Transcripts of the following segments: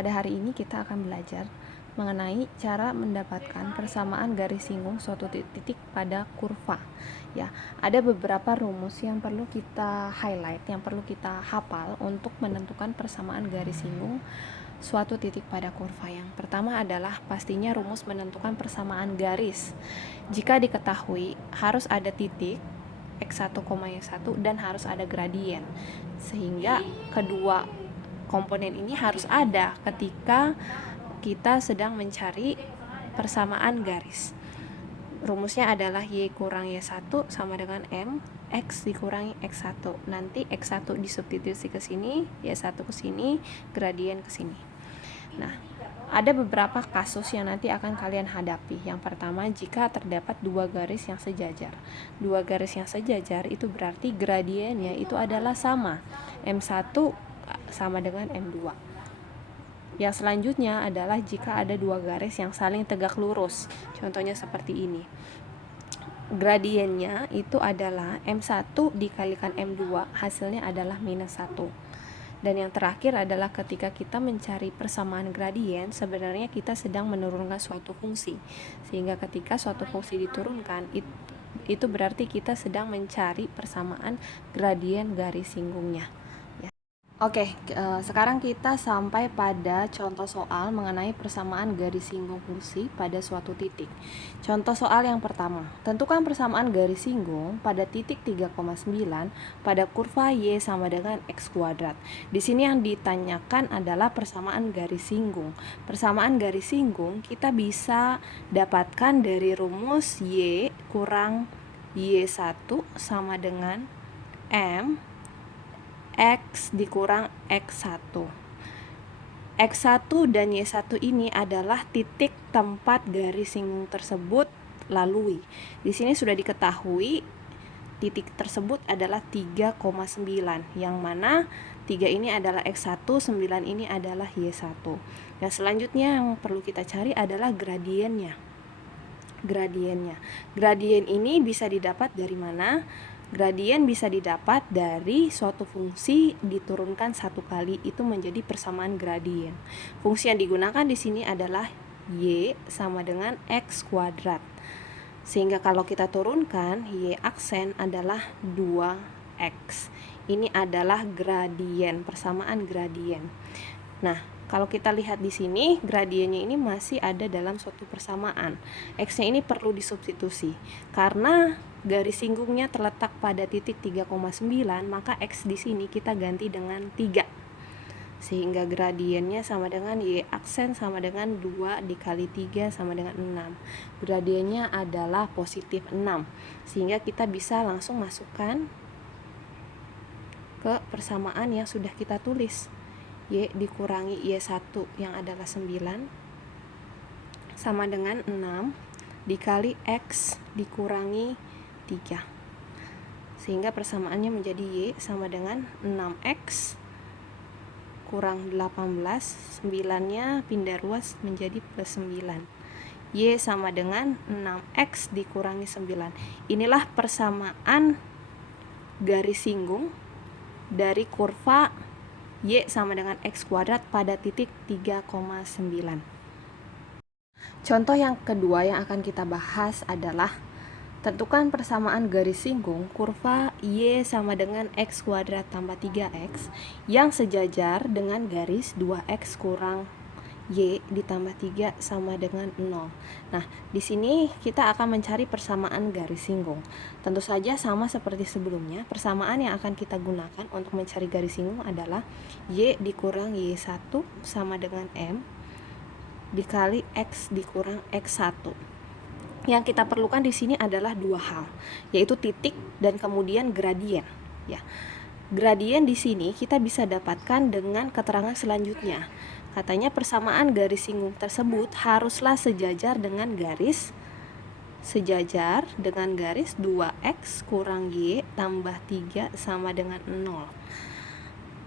pada hari ini kita akan belajar mengenai cara mendapatkan persamaan garis singgung suatu titik pada kurva. Ya, ada beberapa rumus yang perlu kita highlight, yang perlu kita hafal untuk menentukan persamaan garis singgung suatu titik pada kurva. Yang pertama adalah pastinya rumus menentukan persamaan garis. Jika diketahui harus ada titik x1, y1 dan harus ada gradien, sehingga kedua komponen ini harus ada ketika kita sedang mencari persamaan garis. Rumusnya adalah y kurang y1 sama dengan m x dikurangi x1. Nanti x1 disubstitusi ke sini, y1 ke sini, gradien ke sini. Nah, ada beberapa kasus yang nanti akan kalian hadapi. Yang pertama, jika terdapat dua garis yang sejajar. Dua garis yang sejajar itu berarti gradiennya itu adalah sama. M1 sama dengan M2. Yang selanjutnya adalah jika ada dua garis yang saling tegak lurus. Contohnya seperti ini. Gradiennya itu adalah M1 dikalikan M2, hasilnya adalah minus 1. Dan yang terakhir adalah ketika kita mencari persamaan gradien, sebenarnya kita sedang menurunkan suatu fungsi. Sehingga ketika suatu fungsi diturunkan, itu berarti kita sedang mencari persamaan gradien garis singgungnya. Oke, sekarang kita sampai pada contoh soal mengenai persamaan garis singgung fungsi pada suatu titik. Contoh soal yang pertama, tentukan persamaan garis singgung pada titik 3,9 pada kurva y sama dengan x kuadrat. Di sini yang ditanyakan adalah persamaan garis singgung. Persamaan garis singgung kita bisa dapatkan dari rumus y kurang y1 sama dengan m X dikurang X1. X1 dan Y1 ini adalah titik tempat garis singgung tersebut lalui. Di sini sudah diketahui titik tersebut adalah 3,9, yang mana 3 ini adalah X1, 9 ini adalah Y1. Nah, selanjutnya yang perlu kita cari adalah gradiennya. Gradien ini bisa didapat dari mana? Gradien bisa didapat dari suatu fungsi diturunkan satu kali, itu menjadi persamaan gradien. Fungsi yang digunakan di sini adalah y sama dengan x kuadrat. Sehingga kalau kita turunkan, y aksen adalah 2x. Ini adalah gradien, persamaan gradien. Nah, kalau kita lihat di sini, gradiennya ini masih ada dalam suatu persamaan. X-nya ini perlu disubstitusi. Karena garis singgungnya terletak pada titik 3,9, maka X di sini kita ganti dengan 3. Sehingga gradiennya sama dengan Y aksen sama dengan 2 dikali 3 sama dengan 6. Gradiennya adalah positif 6. Sehingga kita bisa langsung masukkan ke persamaan yang sudah kita tulis. Y dikurangi Y1 yang adalah 9 sama dengan 6 dikali X dikurangi 3. Sehingga persamaannya menjadi Y sama dengan 6X kurang 18, 9-nya pindah ruas menjadi plus 9. Y sama dengan 6X dikurangi 9. Inilah persamaan garis singgung dari kurva Y sama dengan X kuadrat pada titik 3,9. Contoh yang kedua yang akan kita bahas adalah tentukan persamaan garis singgung kurva Y sama dengan X kuadrat tambah 3X yang sejajar dengan garis 2X kurang Y ditambah 3 sama dengan 0. Nah, di sini kita akan mencari persamaan garis singgung. Tentu saja sama seperti sebelumnya, persamaan yang akan kita gunakan untuk mencari garis singgung adalah Y dikurang Y1 sama dengan M dikali X dikurang X1. Yang kita perlukan di sini adalah dua hal, yaitu titik dan kemudian gradien. Ya. Gradien di sini kita bisa dapatkan dengan keterangan selanjutnya. Katanya persamaan garis singgung tersebut haruslah sejajar dengan garis 2x kurang y tambah 3 sama dengan 0.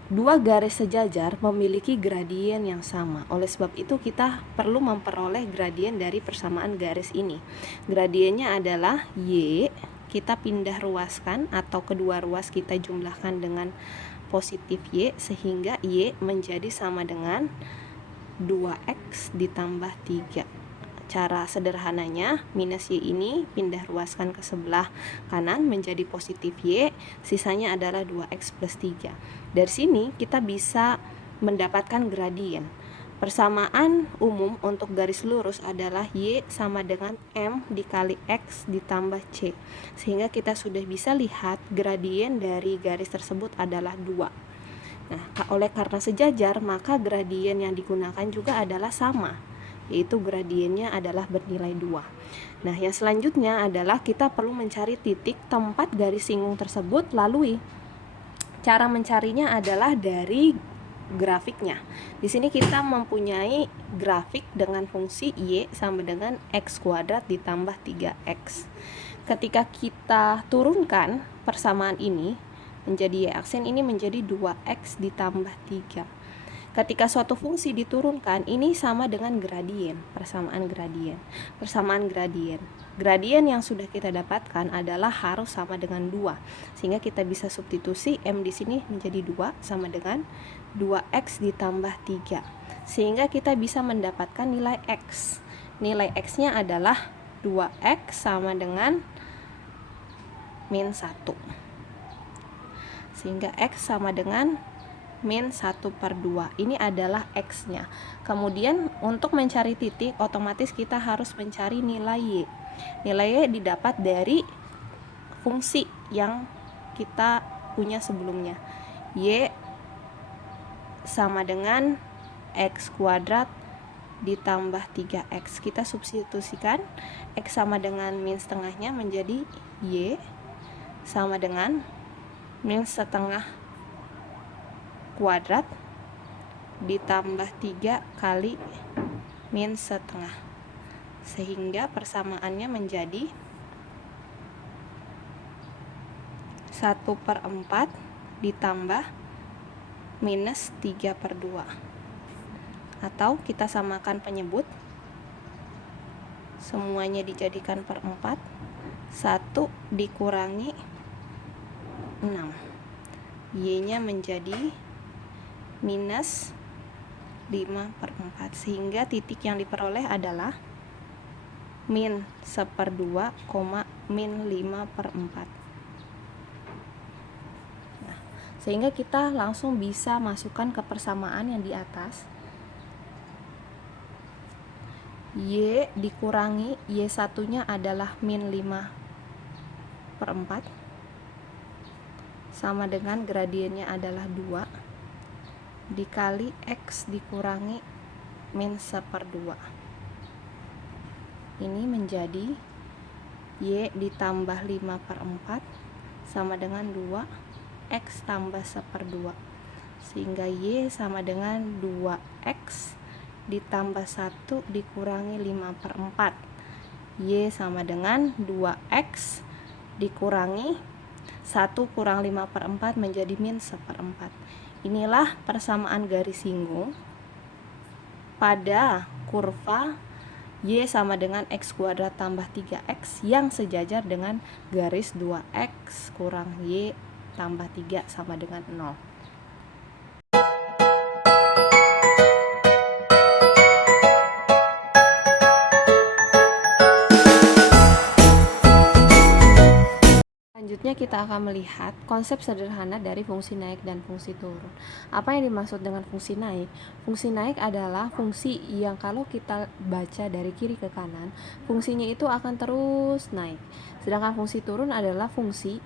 Dua garis sejajar memiliki gradien yang sama. Oleh sebab itu kita perlu memperoleh gradien dari persamaan garis ini. Gradiennya adalah y, kita pindah ruaskan atau kedua ruas kita jumlahkan dengan positif y, sehingga y menjadi sama dengan 2x ditambah 3. Cara sederhananya, minus y ini pindah ruaskan ke sebelah kanan menjadi positif y, sisanya adalah 2x plus 3. Dari sini kita bisa mendapatkan gradien. Persamaan umum untuk garis lurus adalah y sama dengan m dikali x ditambah c. Sehingga kita sudah bisa lihat gradien dari garis tersebut adalah 2. Nah, oleh karena sejajar, maka gradien yang digunakan juga adalah sama, yaitu gradiennya adalah bernilai 2. Nah, yang selanjutnya adalah kita perlu mencari titik tempat garis singgung tersebut lalui. Cara mencarinya adalah dari grafiknya. Di sini kita mempunyai grafik dengan fungsi y sama dengan x kuadrat ditambah 3x. Ketika kita turunkan persamaan ini menjadi y aksen, ini menjadi 2x ditambah 3. Ketika suatu fungsi diturunkan, ini sama dengan gradien, persamaan gradien. Persamaan gradien. Gradien yang sudah kita dapatkan adalah harus sama dengan 2. Sehingga kita bisa substitusi m di sini menjadi 2 sama dengan 2x ditambah 3. Sehingga kita bisa mendapatkan nilai x. Nilai x-nya adalah 2x sama dengan min 1. Sehingga x sama dengan min 1/2. Ini adalah x-nya. Kemudian untuk mencari titik, otomatis kita harus mencari nilai y. Nilai y didapat dari fungsi yang kita punya sebelumnya. Y sama dengan x kuadrat ditambah 3x. Kita substitusikan x sama dengan min setengahnya menjadi y sama dengan min setengah kuadrat ditambah 3 kali min setengah, sehingga persamaannya menjadi 1/4 ditambah minus 3/2. Atau kita samakan penyebut, semuanya dijadikan per 4, 1 dikurangi 6, y-nya menjadi minus 5/4, sehingga titik yang diperoleh adalah min 1/2, min 5/4. Nah, sehingga kita langsung bisa masukkan ke persamaan yang di atas. Y dikurangi y satunya adalah min 5/4 sama dengan gradiennya adalah 2 dikali x dikurangi min 1/2. Ini menjadi y ditambah 5/4 sama dengan 2 x tambah 1/2, sehingga y sama dengan 2x ditambah 1 dikurangi 5/4. Y sama dengan 2x dikurangi 1 kurang 5/4 menjadi min 1/4. Inilah persamaan garis singgung pada kurva y sama dengan x kuadrat tambah 3x yang sejajar dengan garis 2x kurang y tambah 3 sama dengan 0. Selanjutnya kita akan melihat konsep sederhana dari fungsi naik dan fungsi turun. Apa yang dimaksud dengan fungsi naik? Fungsi naik adalah fungsi yang kalau kita baca dari kiri ke kanan, fungsinya itu akan terus naik. Sedangkan fungsi turun adalah fungsi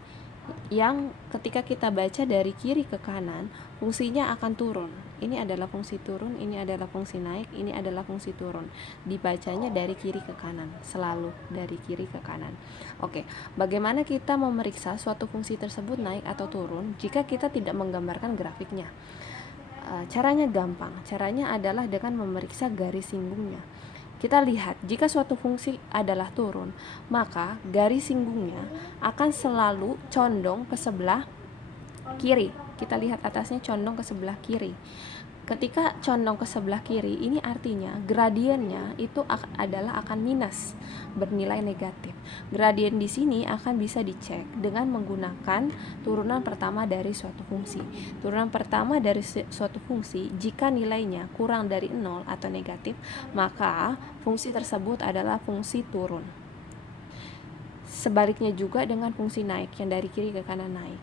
yang ketika kita baca dari kiri ke kanan, fungsinya akan turun. Ini adalah fungsi turun, ini adalah fungsi naik, ini adalah fungsi turun. Dibacanya dari kiri ke kanan, selalu dari kiri ke kanan. Oke, bagaimana kita memeriksa suatu fungsi tersebut naik atau turun jika kita tidak menggambarkan grafiknya? Caranya gampang. Caranya adalah dengan memeriksa garis singgungnya. Kita lihat, jika suatu fungsi adalah turun, maka garis singgungnya akan selalu condong ke sebelah kiri. Kita lihat atasnya condong ke sebelah kiri. Ketika condong ke sebelah kiri, ini artinya gradiennya itu adalah akan minus, bernilai negatif. Gradien di sini akan bisa dicek dengan menggunakan turunan pertama dari suatu fungsi. Turunan pertama dari suatu fungsi, jika nilainya kurang dari 0 atau negatif, maka fungsi tersebut adalah fungsi turun. Sebaliknya juga dengan fungsi naik, yang dari kiri ke kanan naik.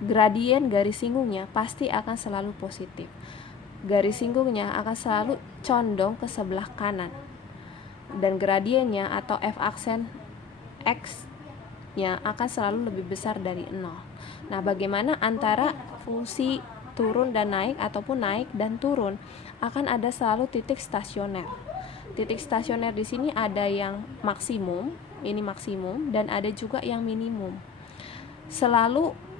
Gradien garis singgungnya pasti akan selalu positif. Garis singgungnya akan selalu condong ke sebelah kanan, dan gradiennya atau f aksen x-nya akan selalu lebih besar dari 0. Nah, bagaimana antara fungsi turun dan naik ataupun naik dan turun? Akan ada selalu titik stasioner. Titik stasioner di sini ada yang maksimum, ini maksimum, dan ada juga yang minimum. Selalu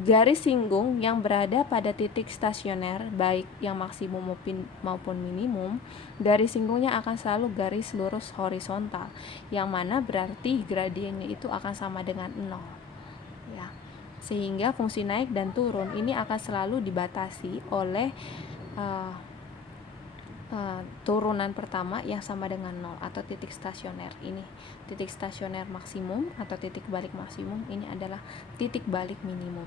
garis singgung yang berada pada titik stasioner, baik yang maksimum maupun minimum, garis singgungnya akan selalu garis lurus horizontal, yang mana berarti gradiennya itu akan sama dengan 0, ya. Sehingga fungsi naik dan turun ini akan selalu dibatasi oleh turunan pertama yang sama dengan 0 atau titik stasioner. Ini titik stasioner maksimum atau titik balik maksimum, ini adalah titik balik minimum.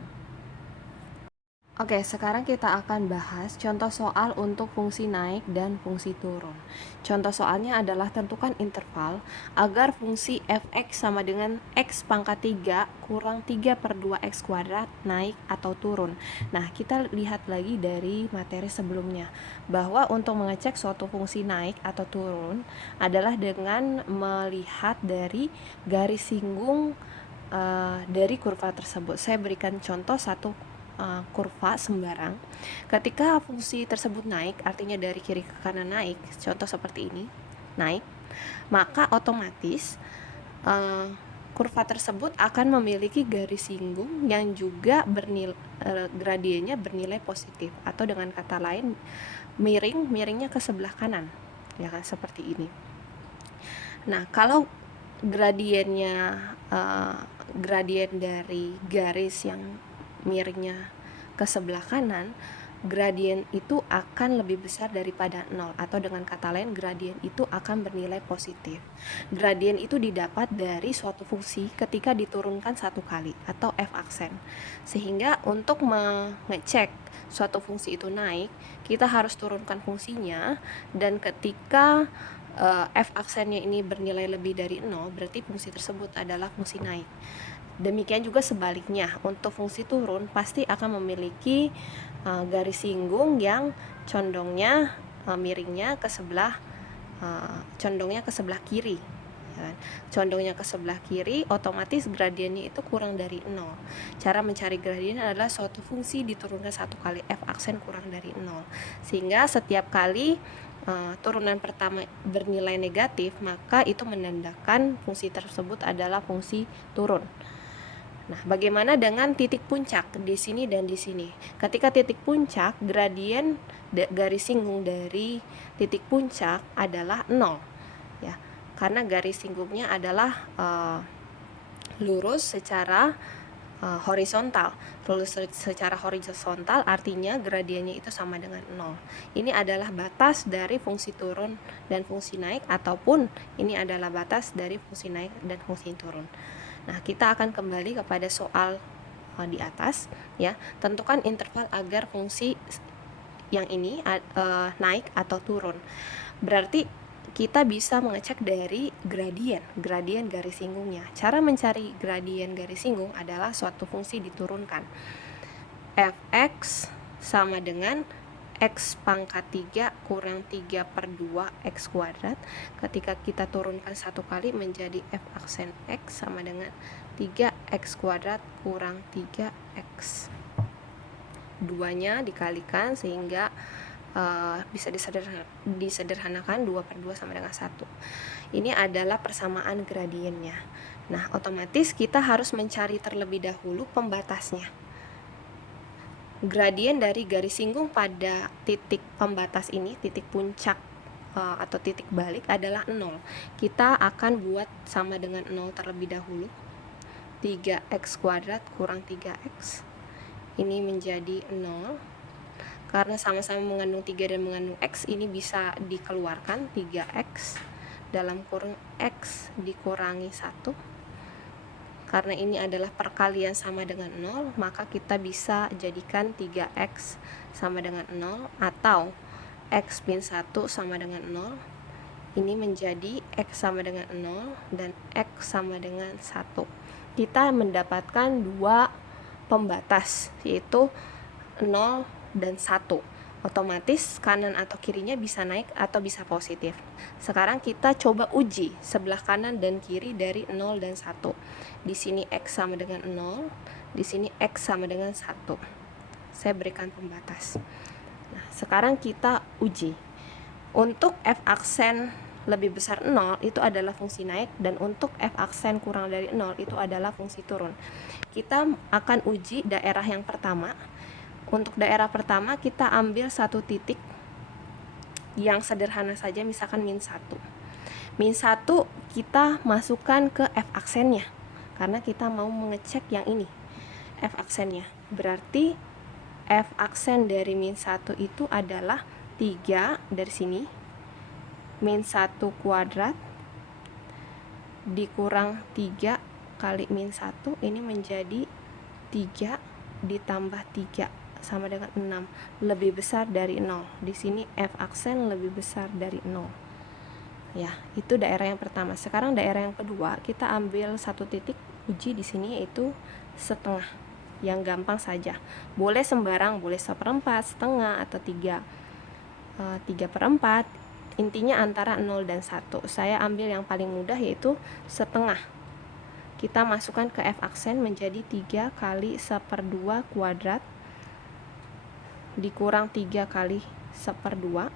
Oke, sekarang kita akan bahas contoh soal untuk fungsi naik dan fungsi turun. Contoh soalnya adalah tentukan interval agar fungsi f(x) sama dengan x pangkat 3 kurang 3 per 2x kuadrat naik atau turun. Nah, kita lihat lagi dari materi sebelumnya, bahwa untuk mengecek suatu fungsi naik atau turun adalah dengan melihat dari garis singgung dari kurva tersebut. Saya berikan contoh satu kurva sembarang. Ketika fungsi tersebut naik, artinya dari kiri ke kanan naik, contoh seperti ini, naik, maka otomatis kurva tersebut akan memiliki garis singgung yang juga gradiennya bernilai positif, atau dengan kata lain miringnya ke sebelah kanan, ya kan, seperti ini. Nah, kalau gradiennya gradien dari garis yang miringnya ke sebelah kanan, gradien itu akan lebih besar daripada 0, atau dengan kata lain gradien itu akan bernilai positif. Gradien itu didapat dari suatu fungsi ketika diturunkan satu kali atau f aksen. Sehingga untuk mengecek suatu fungsi itu naik, kita harus turunkan fungsinya, dan ketika f aksennya ini bernilai lebih dari 0, berarti fungsi tersebut adalah fungsi naik. Demikian juga sebaliknya, untuk fungsi turun pasti akan memiliki garis singgung yang condongnya miringnya ke sebelah kiri, ya. Condongnya ke sebelah kiri, otomatis gradiennya itu kurang dari 0. Cara mencari gradien adalah suatu fungsi diturunkan satu kali f aksen kurang dari 0, sehingga setiap kali turunan pertama bernilai negatif, maka itu menandakan fungsi tersebut adalah fungsi turun. Nah, bagaimana dengan titik puncak di sini dan di sini? Ketika titik puncak, gradien garis singgung dari titik puncak adalah 0, ya. Karena garis singgungnya adalah lurus secara horizontal. Lurus secara horizontal artinya gradiennya itu sama dengan 0. Ini adalah batas dari fungsi turun dan fungsi naik, ataupun ini adalah batas dari fungsi naik dan fungsi turun. Nah, kita akan kembali kepada soal di atas, ya. Tentukan interval agar fungsi yang ini naik atau turun. Berarti kita bisa mengecek dari gradien garis singgungnya. Cara mencari gradien garis singgung adalah suatu fungsi diturunkan. f(x) sama dengan x pangkat 3 kurang 3 per 2 x kuadrat. Ketika kita turunkan satu kali menjadi f aksen x sama dengan 3x kuadrat kurang 3x. Duanya dikalikan sehingga bisa disederhanakan 2 per 2 sama dengan 1. Ini adalah persamaan gradiennya. Nah, otomatis kita harus mencari terlebih dahulu pembatasnya. Gradien dari garis singgung pada titik pembatas ini, titik puncak atau titik balik adalah 0. Kita akan buat sama dengan 0 terlebih dahulu. 3x kuadrat kurang 3x. Ini menjadi 0. Karena sama-sama mengandung 3 dan mengandung X, ini bisa dikeluarkan 3X dalam kurung X dikurangi 1. Karena ini adalah perkalian sama dengan 0, maka kita bisa jadikan 3X sama dengan 0, atau X min 1 sama dengan 0. Ini menjadi X sama dengan 0 dan X sama dengan 1. Kita mendapatkan dua pembatas, yaitu 0 dan 1. Otomatis kanan atau kirinya bisa naik atau bisa positif. Sekarang kita coba uji sebelah kanan dan kiri dari 0 dan 1. Di sini X sama dengan 0, di sini X sama dengan 1. Saya berikan pembatas. Nah, sekarang kita uji. Untuk F aksen lebih besar 0 itu adalah fungsi naik, dan untuk F aksen kurang dari 0 itu adalah fungsi turun. Kita akan uji daerah yang pertama. Untuk daerah pertama kita ambil satu titik yang sederhana saja, misalkan min 1. Min 1 kita masukkan ke F aksennya, karena kita mau mengecek yang ini, F aksennya. Berarti F aksen dari min 1 itu adalah 3 dari sini, min 1 kuadrat dikurang 3 kali min 1, ini menjadi 3 ditambah 3 sama dengan 6, lebih besar dari 0. Di sini F aksen lebih besar dari 0. Ya, itu daerah yang pertama. Sekarang daerah yang kedua, kita ambil satu titik uji di sini, yaitu setengah. Yang gampang saja. Boleh sembarang, boleh 1/4, setengah, atau 3/4. Intinya antara 0 dan 1. Saya ambil yang paling mudah, yaitu setengah. Kita masukkan ke F aksen menjadi 3 kali 1/2 kuadrat dikurang 3 kali 1/2.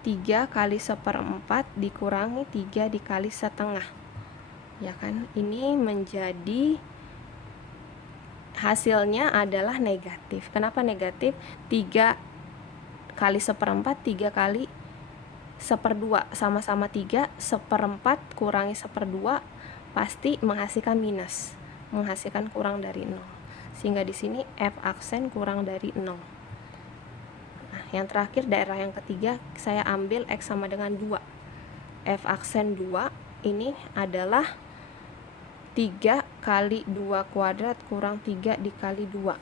3 kali 1/4 dikurangi 3 dikali setengah. Ya kan? Ini menjadi hasilnya adalah negatif. Kenapa negatif? 3 kali 1/4, 3 kali 1/2, sama-sama 3, 1/4 kurangi 1/2 pasti menghasilkan minus, menghasilkan kurang dari 0. Sehingga di sini F aksen kurang dari 0. Nah, yang terakhir daerah yang ketiga, saya ambil X sama dengan 2. F aksen 2 ini adalah 3 kali 2 kuadrat kurang 3 dikali 2.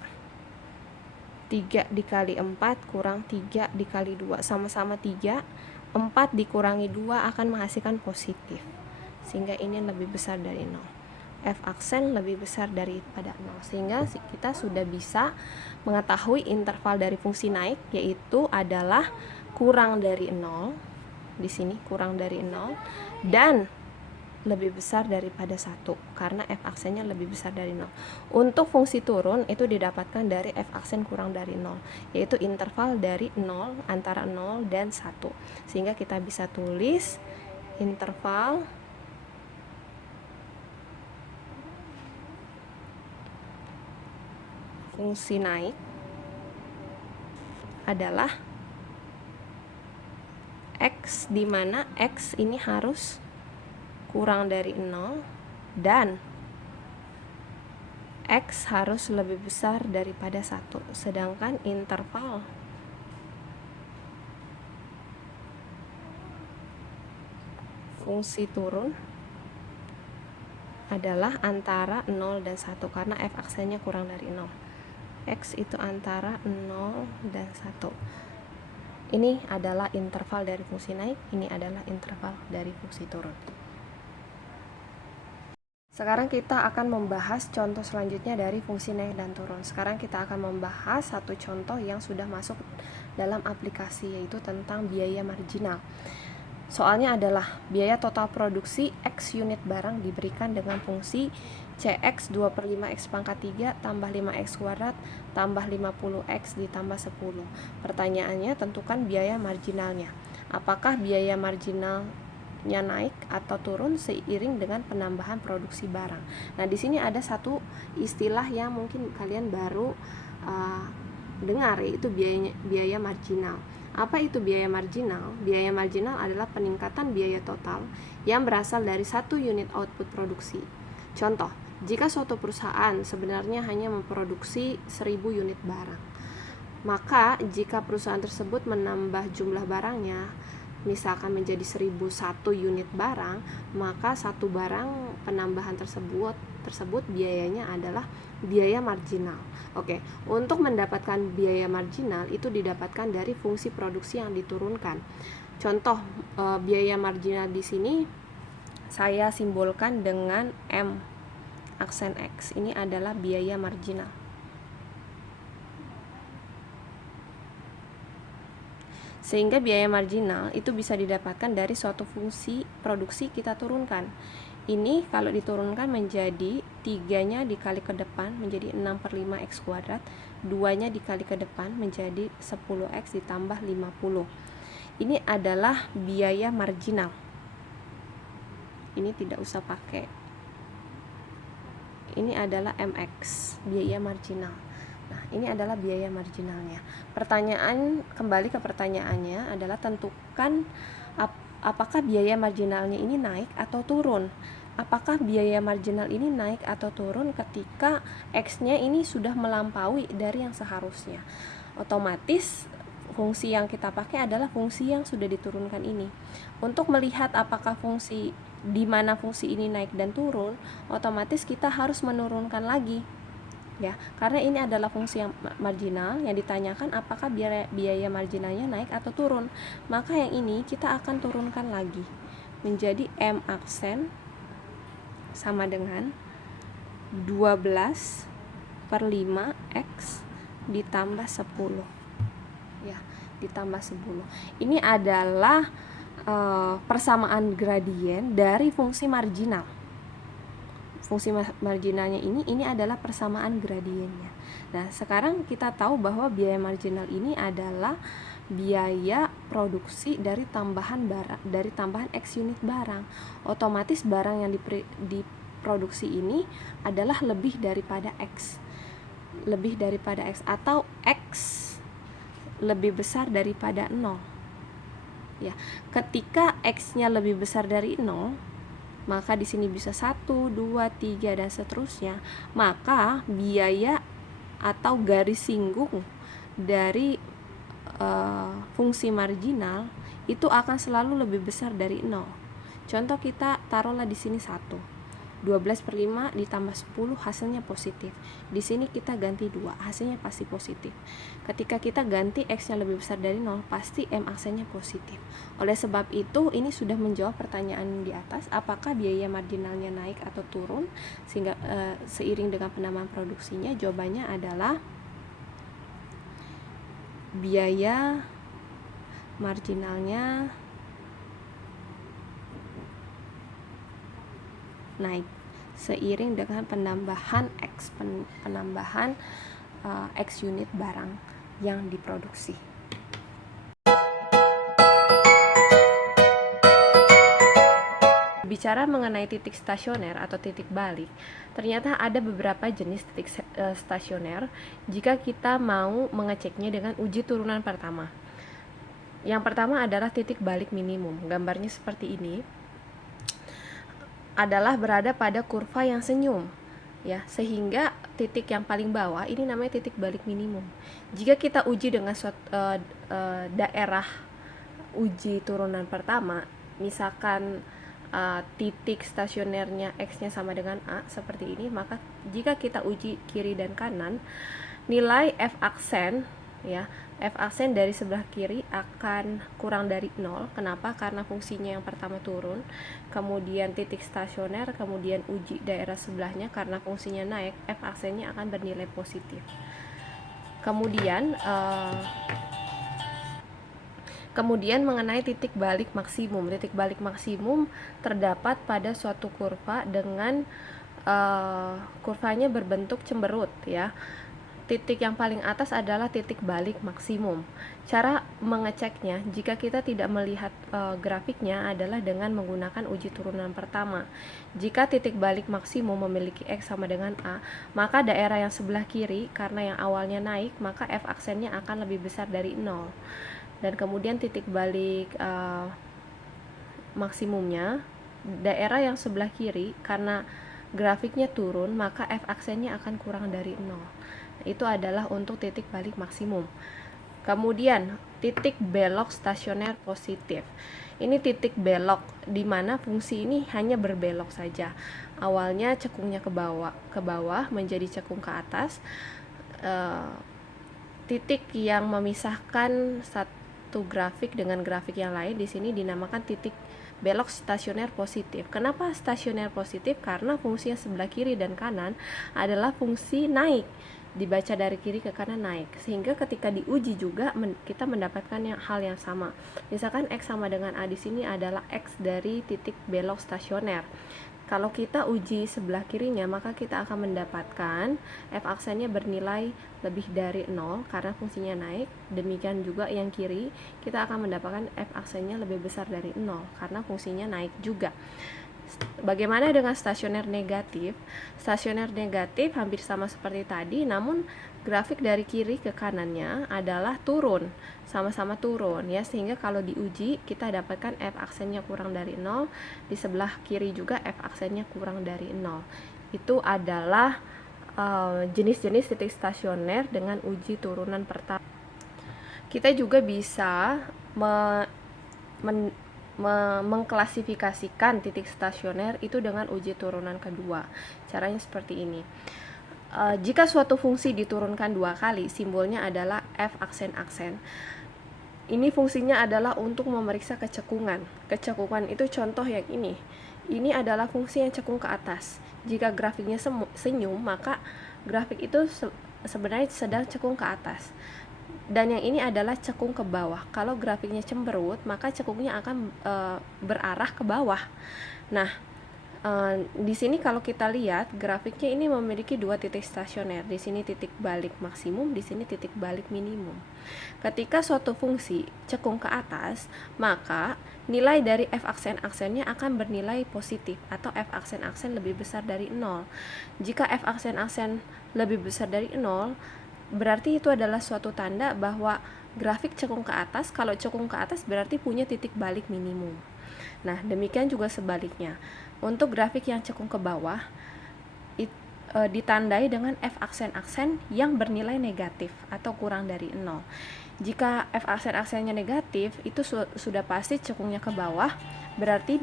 3 dikali 4 kurang 3 dikali 2, sama-sama 3. 4 dikurangi 2 akan menghasilkan positif, sehingga ini lebih besar dari 0. F aksen lebih besar daripada 0, sehingga kita sudah bisa mengetahui interval dari fungsi naik, yaitu adalah kurang dari 0. Di sini kurang dari 0 dan lebih besar daripada 1, karena F aksennya lebih besar dari 0. Untuk fungsi turun itu didapatkan dari F aksen kurang dari 0, yaitu interval dari 0, antara 0 dan 1. Sehingga kita bisa tulis interval fungsi naik adalah X, di mana X ini harus kurang dari 0 dan X harus lebih besar daripada 1. Sedangkan interval fungsi turun adalah antara 0 dan 1, karena F aksennya kurang dari 0. X itu antara 0 dan 1. Ini adalah interval dari fungsi naik, ini adalah interval dari fungsi turun. Sekarang kita akan membahas contoh selanjutnya dari fungsi naik dan turun. Sekarang kita akan membahas satu contoh yang sudah masuk dalam aplikasi, yaitu tentang biaya marginal. Soalnya adalah biaya total produksi X unit barang diberikan dengan fungsi CX 2/5X pangkat 3 tambah 5X kuadrat tambah 50X ditambah 10. Pertanyaannya, tentukan biaya marginalnya. Apakah biaya marginalnya naik atau turun seiring dengan penambahan produksi barang? Nah, di sini ada satu istilah yang mungkin kalian baru dengar, yaitu biaya marginal. Apa itu biaya marginal? Biaya marginal adalah peningkatan biaya total yang berasal dari satu unit output produksi. Contoh, jika suatu perusahaan sebenarnya hanya memproduksi 1000 unit barang, Maka jika perusahaan tersebut menambah jumlah barangnya, misalkan menjadi 1001 unit barang, maka satu barang penambahan tersebut biayanya adalah biaya marginal. Oke, untuk mendapatkan biaya marginal itu didapatkan dari fungsi produksi yang diturunkan. Contoh biaya marginal di sini saya simbolkan dengan M aksen X. Ini adalah biaya marginal. Sehingga biaya marginal itu bisa didapatkan dari suatu fungsi produksi kita turunkan. Ini kalau diturunkan menjadi 3-nya dikali ke depan menjadi 6/5 X kuadrat, 2-nya dikali ke depan menjadi 10X ditambah 50. Ini adalah biaya marginal. Ini tidak usah pakai. Ini adalah MX, biaya marginal. Nah, ini adalah biaya marginalnya. Kembali ke pertanyaannya adalah tentukan apakah biaya marginalnya ini naik atau turun. Apakah biaya marginal ini naik atau turun ketika X-nya ini sudah melampaui dari yang seharusnya. Otomatis fungsi yang kita pakai adalah fungsi yang sudah diturunkan ini. Untuk melihat apakah di mana fungsi ini naik dan turun, otomatis kita harus menurunkan lagi. Ya, karena ini adalah fungsi yang marginal, yang ditanyakan apakah biaya marginalnya naik atau turun. Maka yang ini kita akan turunkan lagi menjadi M aksen sama dengan 12/5X ditambah 10. Ya, ditambah 10. Ini adalah persamaan gradien dari fungsi marginal. Fungsi marginalnya ini adalah persamaan gradiennya. Nah, sekarang kita tahu bahwa biaya marginal ini adalah biaya produksi dari tambahan X unit barang. Otomatis barang yang diproduksi ini adalah lebih daripada X. Lebih daripada X atau X lebih besar daripada 0. Ya, ketika X-nya lebih besar dari 0, maka di sini bisa 1, 2, 3 dan seterusnya. Maka biaya atau garis singgung dari fungsi marginal itu akan selalu lebih besar dari 0. Contoh kita taruhlah di sini 1. 12/5 ditambah 10 hasilnya positif. Di sini kita ganti 2, hasilnya pasti positif. Ketika kita ganti X-nya lebih besar dari 0, pasti M aksennya positif. Oleh sebab itu, ini sudah menjawab pertanyaan di atas, apakah biaya marginalnya naik atau turun sehingga seiring dengan penambahan produksinya. Jawabannya adalah biaya marginalnya naik seiring dengan penambahan X unit barang yang diproduksi. Bicara mengenai titik stasioner atau titik balik, ternyata ada beberapa jenis titik stasioner jika kita mau mengeceknya dengan uji turunan pertama. Yang pertama adalah titik balik minimum. Gambarnya seperti ini. Adalah berada pada kurva yang senyum, ya, sehingga titik yang paling bawah ini namanya titik balik minimum. Jika kita uji dengan daerah uji turunan pertama, misalkan titik stasionernya X-nya sama dengan A seperti ini, maka jika kita uji kiri dan kanan, nilai F aksen, ya, F aksen dari sebelah kiri akan kurang dari 0. Kenapa? Karena fungsinya yang pertama turun, kemudian titik stasioner, kemudian uji daerah sebelahnya karena fungsinya naik, F aksennya akan bernilai positif. Kemudian mengenai titik balik maksimum. Titik balik maksimum terdapat pada suatu kurva dengan kurvanya berbentuk cemberut, ya. Titik yang paling atas adalah titik balik maksimum. Cara mengeceknya jika kita tidak melihat grafiknya adalah dengan menggunakan uji turunan pertama. Jika titik balik maksimum memiliki X sama dengan A, maka daerah yang sebelah kiri karena yang awalnya naik, maka F aksennya akan lebih besar dari 0. Dan kemudian titik balik maksimumnya, daerah yang sebelah kiri karena grafiknya turun, maka F aksennya akan kurang dari 0. Itu adalah untuk titik balik maksimum. Kemudian titik belok stasioner positif. Ini titik belok di mana fungsi ini hanya berbelok saja. Awalnya cekungnya ke bawah menjadi cekung ke atas. Titik yang memisahkan satu grafik dengan grafik yang lain di sini dinamakan titik belok stasioner positif. Kenapa stasioner positif? Karena fungsi yang sebelah kiri dan kanan adalah fungsi naik, dibaca dari kiri ke kanan naik, sehingga ketika diuji juga kita mendapatkan hal yang sama. Misalkan X sama dengan A, di sini adalah X dari titik belok stasioner. Kalau kita uji sebelah kirinya, maka kita akan mendapatkan F aksennya bernilai lebih dari 0 karena fungsinya naik. Demikian juga yang kiri, kita akan mendapatkan F aksennya lebih besar dari 0 karena fungsinya naik juga. Bagaimana dengan stasioner negatif? Stasioner negatif hampir sama seperti tadi, namun grafik dari kiri ke kanannya adalah turun, sama-sama turun ya, sehingga kalau diuji kita dapatkan F aksennya kurang dari 0, di sebelah kiri juga F aksennya kurang dari 0. Itu adalah jenis-jenis titik stasioner dengan uji turunan pertama. Kita juga bisa mengklasifikasikan titik stasioner itu dengan uji turunan kedua. Caranya seperti ini. Jika suatu fungsi diturunkan 2 kali, simbolnya adalah F aksen-aksen. Ini fungsinya adalah untuk memeriksa kecekungan. Kecekungan itu contoh yang ini. Ini adalah fungsi yang cekung ke atas. Jika grafiknya senyum, maka grafik itu sebenarnya sedang cekung ke atas. Dan yang ini adalah cekung ke bawah. Kalau grafiknya cemberut, maka cekungnya akan berarah ke bawah. Nah, di sini kalau kita lihat grafiknya ini memiliki 2 titik stasioner. Di sini titik balik maksimum, di sini titik balik minimum. Ketika suatu fungsi cekung ke atas, maka nilai dari F aksen-aksennya akan bernilai positif atau F aksen-aksen lebih besar dari 0. Jika F aksen-aksen lebih besar dari 0, berarti itu adalah suatu tanda bahwa grafik cekung ke atas. Kalau cekung ke atas berarti punya titik balik minimum. Nah, demikian juga sebaliknya. Untuk grafik yang cekung ke bawah ditandai dengan F aksen-aksen yang bernilai negatif atau kurang dari 0. Jika F aksen-aksennya negatif, itu sudah pasti cekungnya ke bawah, berarti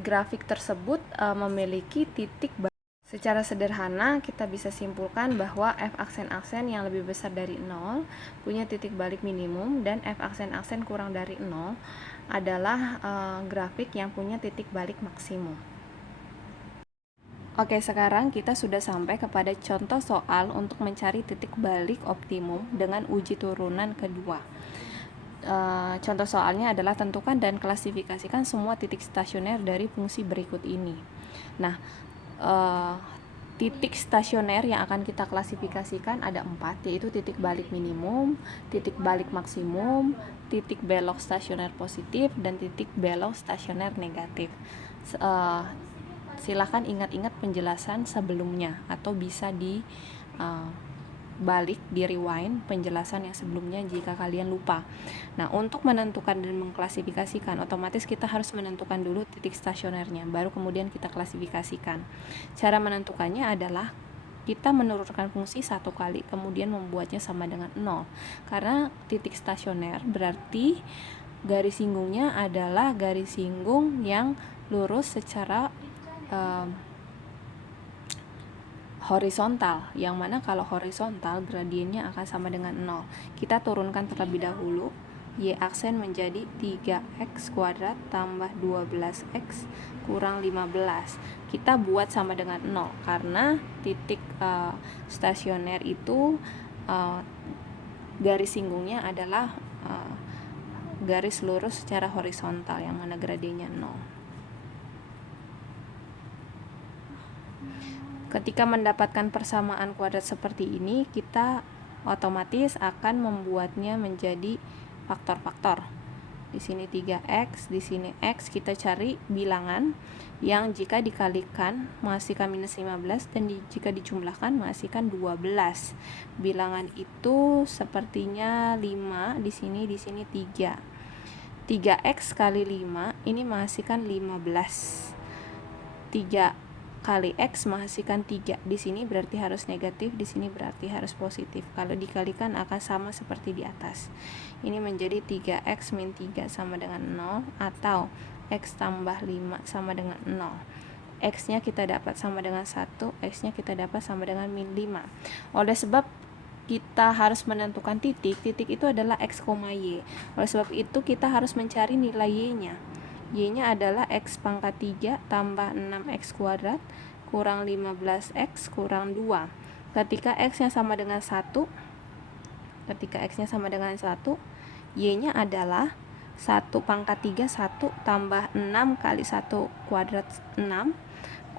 grafik tersebut memiliki titik balik. Secara sederhana kita bisa simpulkan bahwa F aksen-aksen yang lebih besar dari 0 punya titik balik minimum, dan F aksen-aksen kurang dari 0 adalah grafik yang punya titik balik maksimum. Oke, sekarang kita sudah sampai kepada contoh soal untuk mencari titik balik optimum dengan uji turunan kedua. Contoh soalnya adalah tentukan dan klasifikasikan semua titik stasioner dari fungsi berikut ini. Nah, titik stasioner yang akan kita klasifikasikan ada 4, yaitu titik balik minimum, titik balik maksimum, titik belok stasioner positif, dan titik belok stasioner negatif. Silakan ingat-ingat penjelasan sebelumnya atau bisa balik di rewind penjelasan yang sebelumnya jika kalian lupa. Nah, untuk menentukan dan mengklasifikasikan, otomatis kita harus menentukan dulu titik stasionernya, baru kemudian kita klasifikasikan. Cara menentukannya adalah kita menurunkan fungsi 1 kali, kemudian membuatnya sama dengan 0. Karena titik stasioner berarti garis singgungnya adalah garis singgung yang lurus secara horizontal, yang mana kalau horizontal gradiennya akan sama dengan 0. Kita turunkan terlebih dahulu. Y aksen menjadi 3x kuadrat tambah 12x kurang 15. Kita buat sama dengan 0 karena titik stasioner itu garis singgungnya adalah garis lurus secara horizontal, yang mana gradiennya 0. Ketika mendapatkan persamaan kuadrat seperti ini, kita otomatis akan membuatnya menjadi faktor-faktor. Di sini 3x, di sini x. Kita cari bilangan yang jika dikalikan menghasilkan minus 15 dan jika dijumlahkan menghasilkan 12. Bilangan itu sepertinya 5, di sini 3. 3x kali 5 ini menghasilkan 15. 3 kali X menghasilkan 3. Di sini berarti harus negatif, di sini berarti harus positif. Kalau dikalikan akan sama seperti di atas. Ini menjadi 3X min 3 sama dengan 0, atau X tambah 5 sama dengan 0. X-nya kita dapat sama dengan 1, X-nya kita dapat sama dengan min 5. Oleh sebab kita harus menentukan titik itu adalah X, Y. Oleh sebab itu kita harus mencari nilai Y-nya. Y-nya adalah X pangkat 3 tambah 6X kuadrat kurang 15X kurang 2. Ketika X-nya sama dengan 1, Y-nya adalah 1 pangkat 3, 1 tambah 6 kali 1 kuadrat 6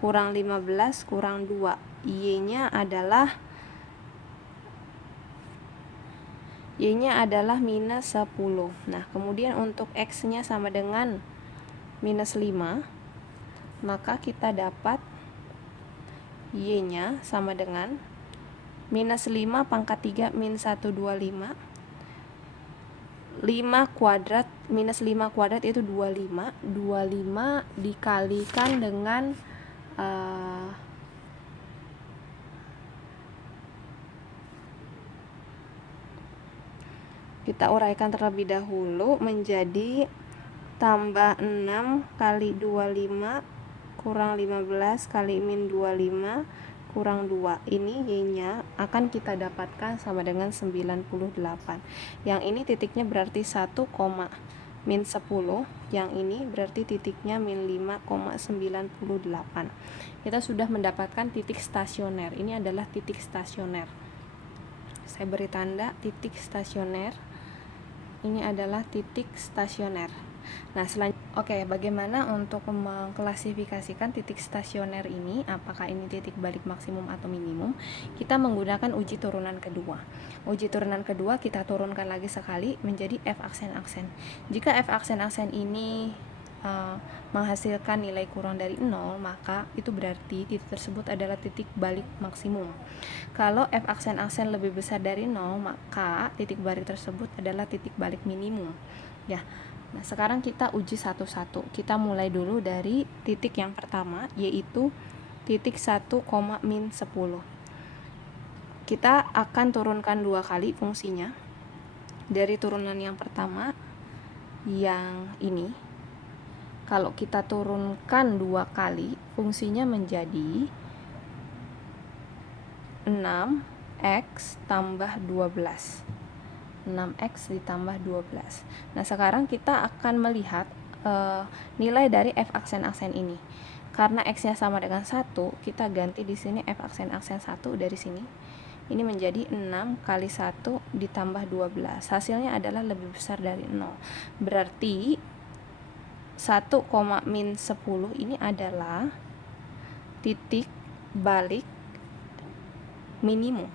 kurang 15 kurang 2. Y-nya adalah minus 10. Nah, kemudian untuk X-nya sama dengan minus 5, maka kita dapat Y-nya sama dengan minus 5 pangkat 3 min 125. 5 kuadrat minus 5 kuadrat itu 25. 25 dikalikan dengan kita uraikan terlebih dahulu menjadi tambah 6 kali 25 kurang 15 kali min 25 kurang 2. Ini Y-nya akan kita dapatkan sama dengan 98. Yang ini titiknya berarti 1, min 10. Yang ini berarti titiknya min 5,98. Kita sudah mendapatkan titik stasioner. Ini adalah titik stasioner. Saya beri tanda titik stasioner. Ini adalah titik stasioner. Nah, selanjutnya, bagaimana untuk mengklasifikasikan titik stasioner ini? Apakah ini titik balik maksimum atau minimum? Kita menggunakan uji turunan kedua. Uji turunan kedua kita turunkan lagi sekali menjadi F aksen-aksen. Jika F aksen-aksen ini menghasilkan nilai kurang dari 0, maka itu berarti titik tersebut adalah titik balik maksimum. Kalau F aksen-aksen lebih besar dari 0, maka titik balik tersebut adalah titik balik minimum. Ya. Nah, sekarang kita uji satu-satu. Kita mulai dulu dari titik yang pertama, yaitu titik 1, min 10. Kita akan turunkan 2 kali fungsinya. Dari turunan yang pertama, yang ini, kalau kita turunkan 2 kali, fungsinya menjadi 6X tambah 12. 6X ditambah 12. Nah, sekarang kita akan melihat nilai dari F aksen-aksen ini. Karena X-nya sama dengan 1, kita ganti di sini F aksen-aksen 1 dari sini. Ini menjadi 6 kali 1 ditambah 12. Hasilnya adalah lebih besar dari 0. Berarti 1, min 10 ini adalah titik balik minimum.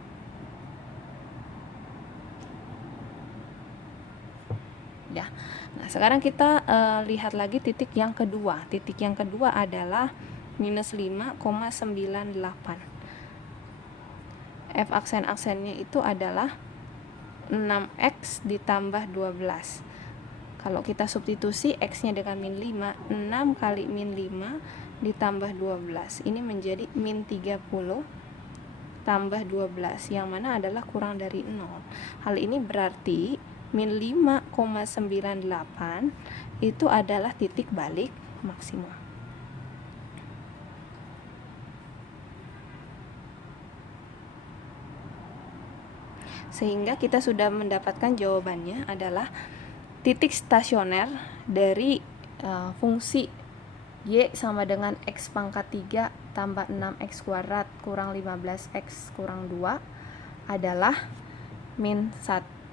Ya. Nah, sekarang kita lihat lagi titik yang kedua. Titik yang kedua adalah minus 5,98. F aksen-aksennya itu adalah 6X ditambah 12. Kalau kita substitusi X-nya dengan min 5, 6 kali min 5 ditambah 12. Ini menjadi min 30 tambah 12, yang mana adalah kurang dari 0. Hal ini berarti min 5,98 itu adalah titik balik maksimum. Sehingga kita sudah mendapatkan jawabannya adalah titik stasioner dari fungsi Y sama dengan X pangkat 3 tambah 6X kuadrat kurang 15X kurang 2 adalah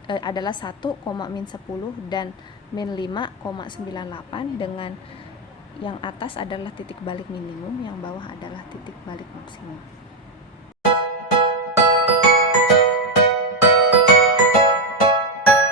adalah 1, min 10 dan min 5,98, dengan yang atas adalah titik balik minimum, yang bawah adalah titik balik maksimum.